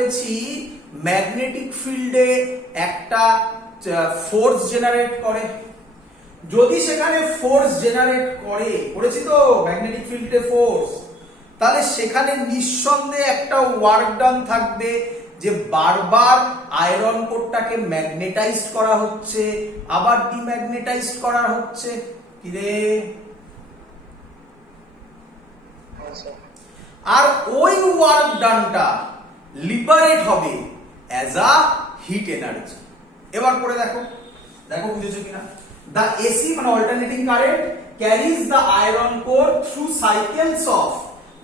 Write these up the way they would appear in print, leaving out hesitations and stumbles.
করেছি ম্যাগনেটিক ফিল্ডে একটা ফোর্স জেনারেট করে। যদি সেখানে ফোর্স জেনারেট করেছি তো ম্যাগনেটিক ফিল্ডে ফোর্স, তাহলে সেখানে নিঃসন্দেহে একটা ওয়ার্ক ডান থাকবে, যে বারবার আয়রন কোরটাকে ম্যাগনেটাইজড করা হচ্ছে, আবার ডিম্যাগনেটাইজড করা হচ্ছে। কি রে? আর ওই ওয়ার্ক ডানটা লিবারেট হবে অ্যাজ আ হিট এনার্জি। এবার করে দেখো, বুঝেছো কিনা? The AC মানে alternating current carries the iron core through cycles of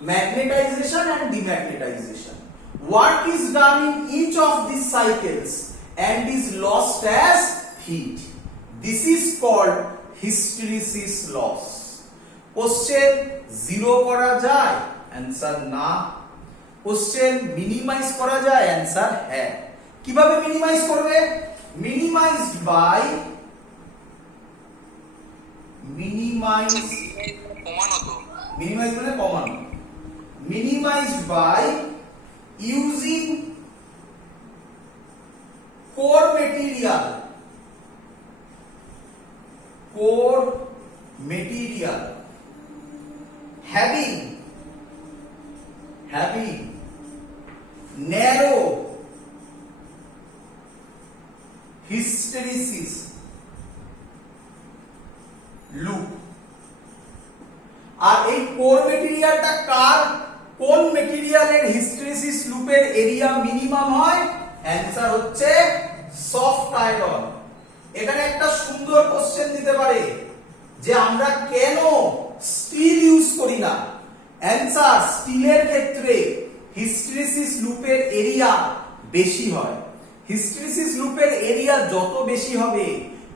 magnetization and demagnetization. Work is done in each of these cycles and is lost as heat. This is called hysteresis loss. Question: zero করা যায়? Answer না। Question: minimize করা যায়? Answer হ্যাঁ। কিভাবে minimize করবে? Minimized by minimized by using core material having narrow hysteresis loop. আর এই কোর মেটেরিয়ালটা কোন মেটেরিয়ালের হিস্টেরিসিস লুপের এরিয়া মিনিমাম হয়? অ্যানসার হচ্ছে সফট আয়রন। এখানে একটা সুন্দর কোশ্চেন দিতে পারে যে আমরা কেন স্টিল ইউজ করি না। অ্যানসার: স্টিলের ক্ষেত্রে হিস্টেরিসিস লুপের এরিয়া বেশি হয়। হিস্টেরিসিস লুপের এরিয়া যত বেশি হবে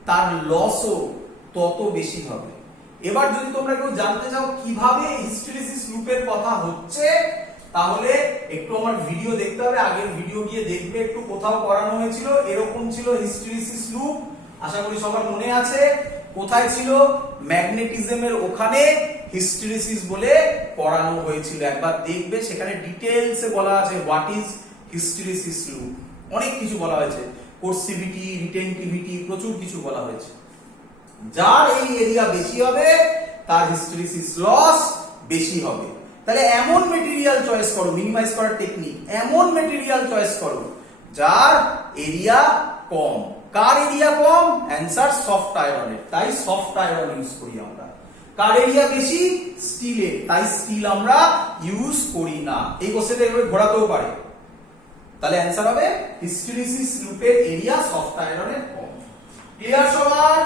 তার লসও তত বেশি হবে। এবার যদি তোমরা কেউ জানতে চাও কিভাবে হিস্টেরিসিস লুপের কথা হচ্ছে, তাহলে একটু আমার ভিডিও দেখতে হবে। আগের ভিডিও গিয়ে দেখবে, একটু কোথাও করানো হয়েছিল এরকম ছিল হিস্টেরিসিস লুপ। আশা করি সবার মনে আছে। কোথায় ছিল? ম্যাগনেটিজমের ওখানে হিস্টেরিসিস বলে পড়ানো হয়েছিল। একবার দেখবে, সেখানে ডিটেইলসে বলা আছে হোয়াট ইজ হিস্টেরিসিস লুপ। অনেক কিছু বলা হয়েছে, কোর্সিভিটি, রিটেনটিভিটি, প্রচুর কিছু বলা হয়েছে। যার এই এরিয়া বেশি হবে তার হিস্টেরিসিস লস বেশি হবে। তাহলে এমন মেটেরিয়াল চয়েস করো, মিনিমাইজ করার টেকনিক, এমন মেটেরিয়াল চয়েস করো যার এরিয়া কম। কার এরিয়া কম? অ্যানসার সফট আয়রনের। তাই সফট আয়রন ইউজ করি আমরা। কার এরিয়া বেশি? স্টিলের। তাই স্টিল আমরা ইউজ করি না। এই কোশ্চেনটা এভাবে ঘোরাতেও পারে। তাহলে অ্যানসার হবে হিস্টেরিসিস লুপের এরিয়া সফট আয়রনের কম। ক্লিয়ার সবার?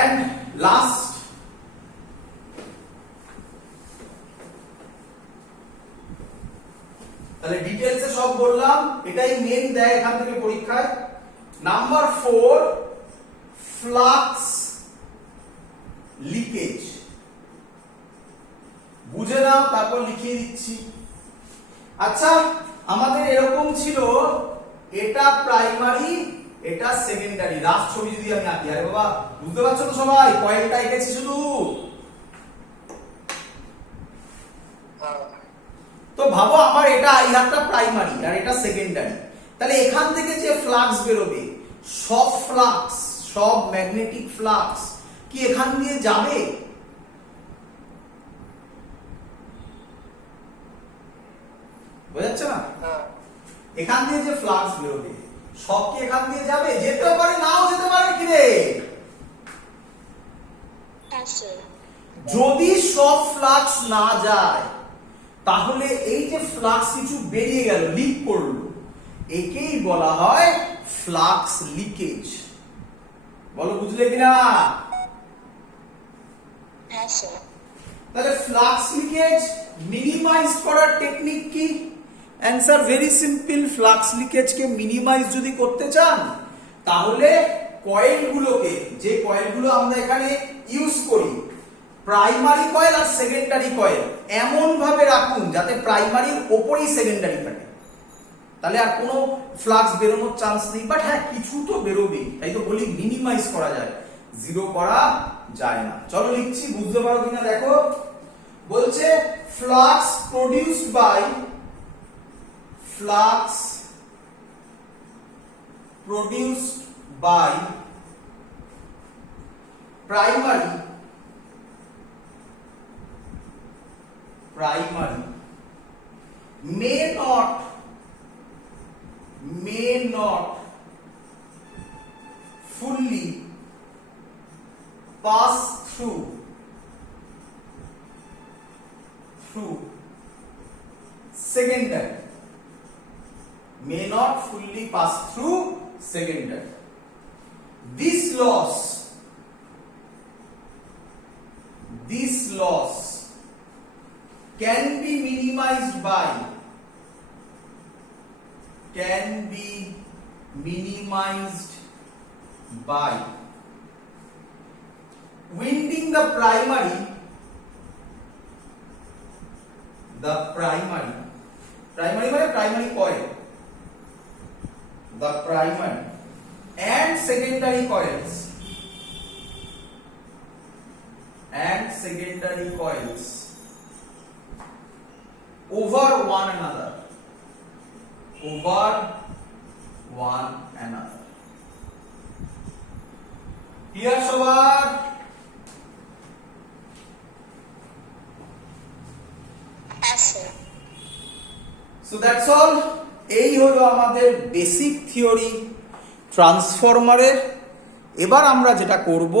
And last, তাহলে ডিটেইলসে সব বললাম, এটাই মেন দেয় এখান থেকে পরীক্ষায়। Number 4, flux leakage. বুঝে নাও, তারপর লিখিয়ে দিচ্ছি। আচ্ছা, আমাদের এরকম ছিল, এটা প্রাইমারি, এটা সেকেন্ডারি। রাফ ছবি যদি আমি আঁকি, আরে বাবা বুঝতে পারছো তো সবাই? কয়েলটা এঁকেছি শুধু। তো ভাবো আমার এটা এই হাতটা প্রাইমারি আর এটা সেকেন্ডারি। তাহলে এখান থেকে যে ফ্লাক্স বেরোবে, সব ম্যাগনেটিক ফ্লাক্স কি এখান দিয়ে যাবে? বোঝাচ্ছে না? এখান দিয়ে যে ফ্লাক্স বেরোবে সব কি এখান দিয়ে যাবে? যেতে পারে, নাও যেতে পারে। কি রে? যদি সব ফ্লাক্স না যায়, তাহলে এই যে ফ্লাক্স কিছু বেরিয়ে গেল, লিক করলো, একেই বলা হয় ফ্লাক্স লিকেজ। বলো বুঝলে কিনা? তাহলে ফ্লাক্স লিকেজ মিনিমাইজ করার টেকনিক কি? Answer very simple. ফ্লাক্স লিকেজকে মিনিমাইজ যদি করতে চান, তাহলে কয়েলগুলোকে, যে কয়েলগুলো আমরা এখানে ইউজ করি, প্রাইমারি কয়েল আর সেকেন্ডারি কয়েল এমন ভাবে রাখুন যাতে প্রাইমারির ওপরেই সেকেন্ডারি থাকে। তাহলে আর কোনো ফ্লাক্স বেরোনোর চান্স নেই। বাট হ্যাঁ, কিছু তো বেরোবেই। তাই তো বলি মিনিমাইজ করা যায়, জিরো করা যায় না। চলো লিখছি, বুঝতে পারো কিনা দেখো। বলছে flux produced by primary may not fully pass through secondary. May not fully pass through secondary. This loss can be minimized by winding the primary coil, the primary and secondary coils over one another. Clear সবার? So that's all. এই হলো আমাদের basic theory ট্রান্সফরমারের। এবার আমরা যেটা করব,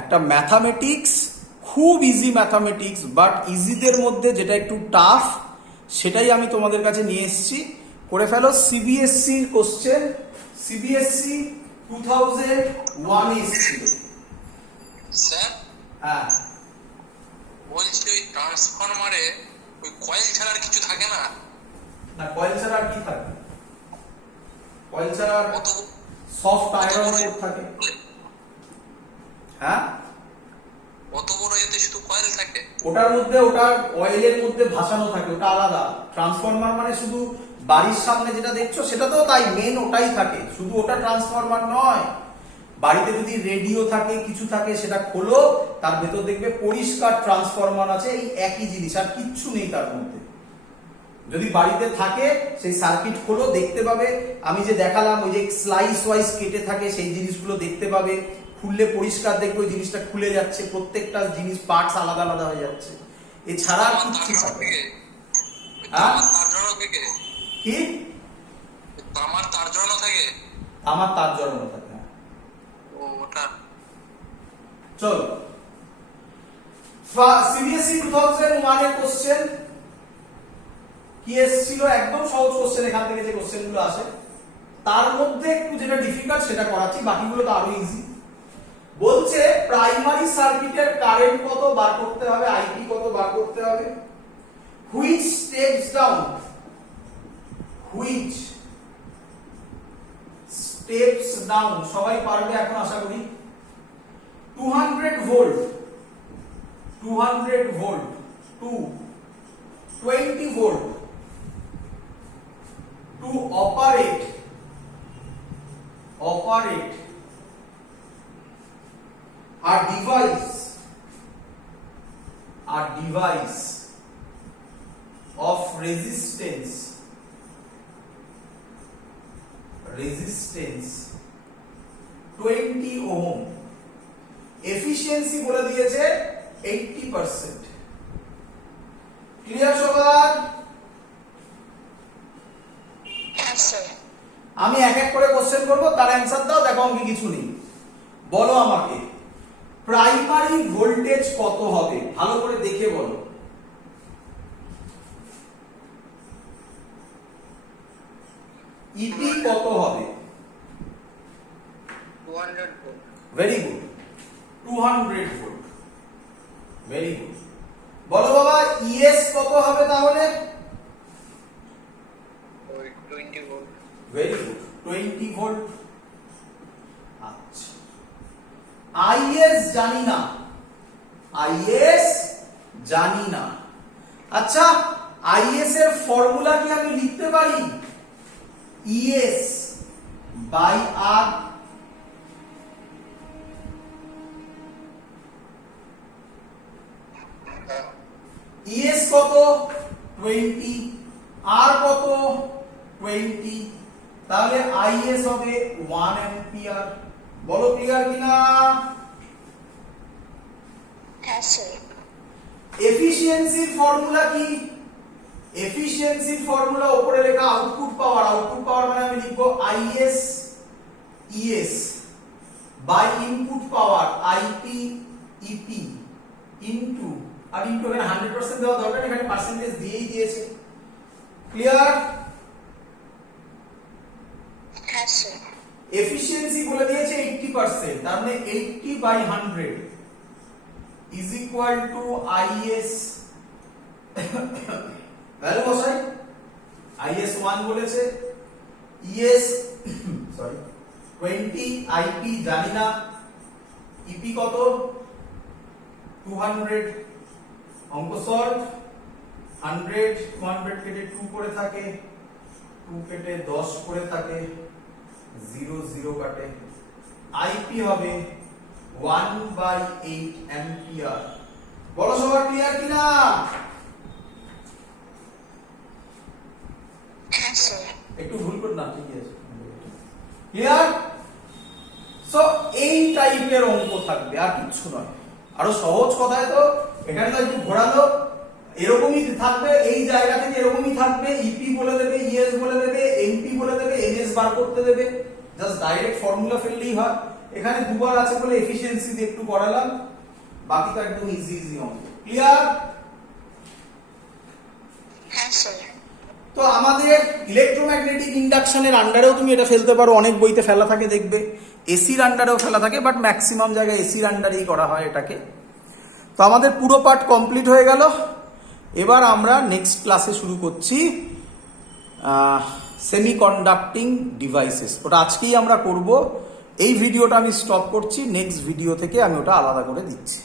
একটা ম্যাথামেটিক্স, খুব ইজি ম্যাথামেটিক্স, বাট ইজিদের মধ্যে যেটা একটু টাফ, সেটাই আমি তোমাদের কাছে নিয়ে এসেছি। করে ফেলো সিবিএসসির কোশ্চেন। সিবিএসসি 2001 এসেছিল স্যার। হ্যাঁ, বলছি ওই ট্রান্সফরমারে ওই কয়েল ছাড়া আর কিছু থাকে না? না, কয়েল ছাড়া আর কি থাকে? কয়েল ছাড়া কত সফট আয়রন কোড থাকে। হ্যাঁ, কত বড় এতে শুধু কয়েল থাকে? ওটার মধ্যে ওটা অয়েলের মধ্যে ভাসানো থাকে, ওটা আলাদা। ট্রান্সফরমার মানে শুধু বাড়ির সামনে যেটা দেখছো সেটা তো তাই, মেন ওটাই থাকে, শুধু ওটা ট্রান্সফরমার নয়। বাড়িতে যদি রেডিও থাকে, কিছু থাকে, সেটা খোলো, তার ভেতর দেখবে পরিষ্কার ট্রান্সফরমার আছে, এই একই জিনিস, আর কিচ্ছু নেই তার মধ্যে। যদি বাড়িতে থাকে সেই সার্কিট খোলো, দেখতে পাবে আমি যে দেখালাম, ওই যে স্লাইস ওয়াইজ কেটে থাকে, সেই জিনিসগুলো দেখতে পাবে। খুললে পরিষ্কার দেখবে ওই জিনিসটা খুলে যাচ্ছে, প্রত্যেকটা জিনিস পার্টস আলাদা আলাদা হয়ে যাচ্ছে, এছাড়া আর কিচ্ছু থাকে না। কি? তামার তার জড়ানো থাকে। আমার তার জড়ানো থাকে। ওটা চলো, সিবিএসসি 2001 এর কোশ্চেন কি এসেছিল? একদম সহজ কোশ্চেন, এখান থেকে যে কোশ্চেন গুলো আসে তার মধ্যে একটু যেটা ডিফিকাল্ট সেটা করাচ্ছি, বাকিগুলো তো আরো ইজি। বলছে প্রাইমারি সার্কিটের কারেন্ট কত বার করতে হবে, আইপি কত বার করতে হবে। হুইচ স্টেপস ডাউন, সবাই পারবে এখন আশা করি। 200 volt to 20 volt to operate a device of resistance 20 ohm, efficiency বলে দিয়েছে 80%। ক্লিয়ার সবার? আমি এক এক করে কোশ্চেন করব, তার অ্যানসার দাও। দেখো অঙ্কে কিছু নেই, বলো আমাকে প্রাইমারি ভোল্টেজ কত হবে, ভালো করে দেখে বলো। ইপি কত হবে? 200 volt. Very good, 200 volt, very good. বলো বাবা ইএস কত হবে তাহলে? 20 ভোল্ট। Very good, 20 volt. আচ্ছা, আইএস জানি না। আচ্ছা, আইএস এর ফর্মুলা কি আমি লিখতে পারি? ES by R. ইএস কত 20, আর কত 20, তাহলে আইএস হবে 1 অ্যাম্পিয়ার। বলো ক্লিয়ার কিনা? হ্যাঁ স্যার। এফিশিয়েন্সির ফর্মুলা কি? এফিশিয়েন্সির ফর্মুলা উপরে লেখা আউটপুট পাওয়ার। আউটপুট পাওয়ার মানে আমি লিখব IS ES by input power IP EP into, আর ইনটু এখানে 100% দেওয়া দরকার, এখানে পার্সেন্টেজ দিয়েই দিয়েছে। ক্লিয়ার? হ্যাঁ স্যার। এফিশিয়েন্সি বলে দিয়েছে 80%, তার মানে 80/100 is equal to is value বসাই। আইএস 1 বলেছে, ইএস সরি 20, আইপি জানি না, ইপি কত 200, অঙ্ক সলভ। 100 200 কেটে 2 করে থাকে, 2 কেটে 10 করে থাকে, 0 0 কাটে, আইপি হবে 1/8 অ্যাম্পিয়ার। বলো সবার ক্লিয়ার কিনা? হ্যাঁ স্যার। একটু ভুল করে না, ঠিক আছে ক্লিয়ার? সো এই টাইপের অঙ্ক থাকবে, আর কিছু নয়। আরো সহজ কথায় তো এখানে তো একটু ঘোরালো, এরকমই থাকবে, এই জায়গা থেকে এরকমই থাকবে, ইপি বলে দেবে, ইএস বলে দেবে, এনপি বলে দেবে, এনএস বার করতে দেবে, জাস্ট ডাইরেক্ট ফর্মুলা ফেললেই হয়। এখানে দুবার আছে বলে এফিশিয়েন্সি দিয়ে একটু করালাম, বাকি তো একদম ইজি ইজি অঙ্ক। ক্লিয়ার? হ্যাঁ স্যার। তো আমাদের ইলেকট্রোম্যাগনেটিক ইন্ডাকশনের আন্ডারেও তুমি এটা ফেলতে পারো, অনেক বইতে ফেলা থাকে দেখবে, এসির আন্ডারেও ফেলা থাকে, বাট ম্যাক্সিমাম জায়গায় এসির আন্ডারেই করা হয় এটাকে। তো আমাদের পুরো পার্ট কমপ্লিট হয়ে গেল। এবার আমরা নেক্সট ক্লাসে শুরু করছি সেমিকন্ডাক্টিং ডিভাইসেস, ওটা আজকেই আমরা করব। এই ভিডিওটা আমি স্টপ করছি, নেক্সট ভিডিও থেকে আমি ওটা আলাদা করে দিচ্ছি।